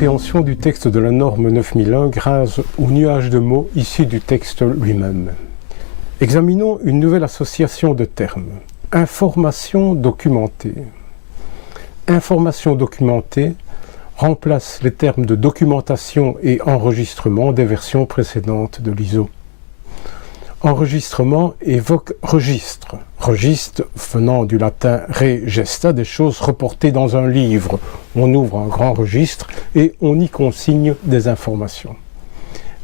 compréhension du texte de la norme 9001 grâce au nuage de mots issus du texte lui-même. Examinons une nouvelle association de termes. Information documentée. Information documentée remplace les termes de documentation et enregistrement des versions précédentes de l'ISO. Enregistrement évoque registre. Registre venant du latin regesta, des choses reportées dans un livre. On ouvre un grand registre et on y consigne des informations.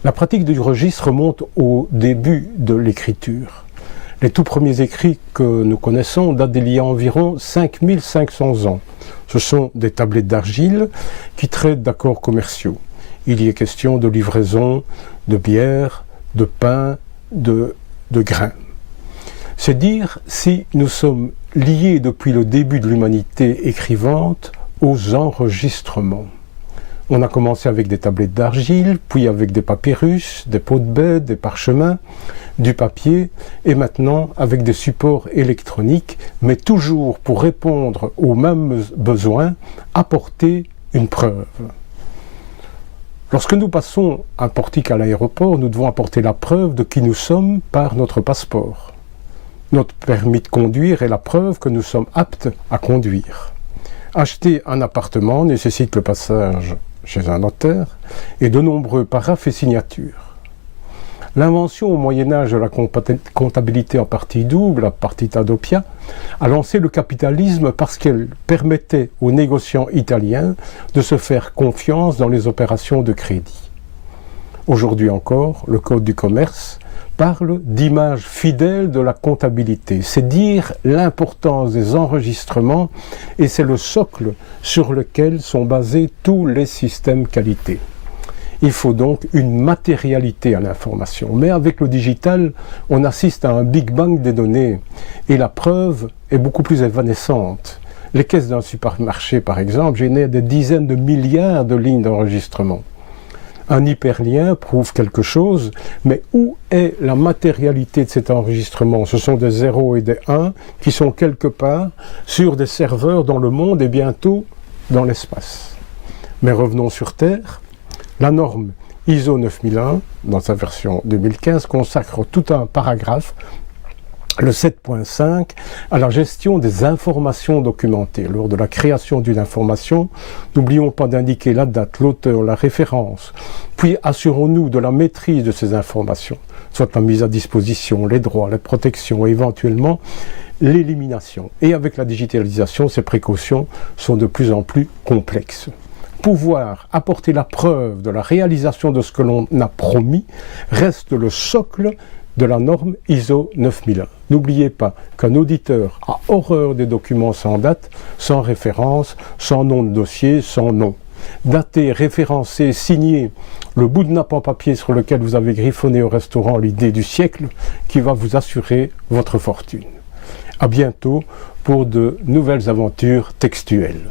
La pratique du registre remonte au début de l'écriture. Les tout premiers écrits que nous connaissons datent d'il y a environ 5500 ans. Ce sont des tablettes d'argile qui traitent d'accords commerciaux. Il y est question de livraison, de bière, de pain, de grains. C'est dire si nous sommes liés depuis le début de l'humanité écrivante aux enregistrements. On a commencé avec des tablettes d'argile, puis avec des papyrus, des peaux de bête, des parchemins, du papier, et maintenant avec des supports électroniques, mais toujours pour répondre aux mêmes besoins, apporter une preuve. Lorsque nous passons un portique à l'aéroport, nous devons apporter la preuve de qui nous sommes par notre passeport. Notre permis de conduire est la preuve que nous sommes aptes à conduire. Acheter un appartement nécessite le passage chez un notaire et de nombreux paraphes et signatures. L'invention au Moyen-Âge de la comptabilité en partie double, la partita doppia, a lancé le capitalisme parce qu'elle permettait aux négociants italiens de se faire confiance dans les opérations de crédit. Aujourd'hui encore, le Code du commerce parle d'image fidèle de la comptabilité. C'est dire l'importance des enregistrements et c'est le socle sur lequel sont basés tous les systèmes qualité. Il faut donc une matérialité à l'information. Mais avec le digital, on assiste à un Big Bang des données et la preuve est beaucoup plus évanescente. Les caisses d'un supermarché, par exemple, génèrent des dizaines de milliards de lignes d'enregistrement. Un hyperlien prouve quelque chose, mais où est la matérialité de cet enregistrement? Ce sont des 0 et des 1 qui sont quelque part sur des serveurs dans le monde et bientôt dans l'espace. Mais revenons sur Terre. La norme ISO 9001, dans sa version 2015, consacre tout un paragraphe, le 7.5, à la gestion des informations documentées. Lors de la création d'une information, n'oublions pas d'indiquer la date, l'auteur, la référence, puis assurons-nous de la maîtrise de ces informations, soit la mise à disposition, les droits, les protections et éventuellement l'élimination. Et avec la digitalisation, ces précautions sont de plus en plus complexes. Pouvoir apporter la preuve de la réalisation de ce que l'on a promis reste le socle de la norme ISO 9001. N'oubliez pas qu'un auditeur a horreur des documents sans date, sans référence, sans nom de dossier, sans nom. Dater, référencer, signer le bout de nappe en papier sur lequel vous avez griffonné au restaurant l'idée du siècle qui va vous assurer votre fortune. À bientôt pour de nouvelles aventures textuelles.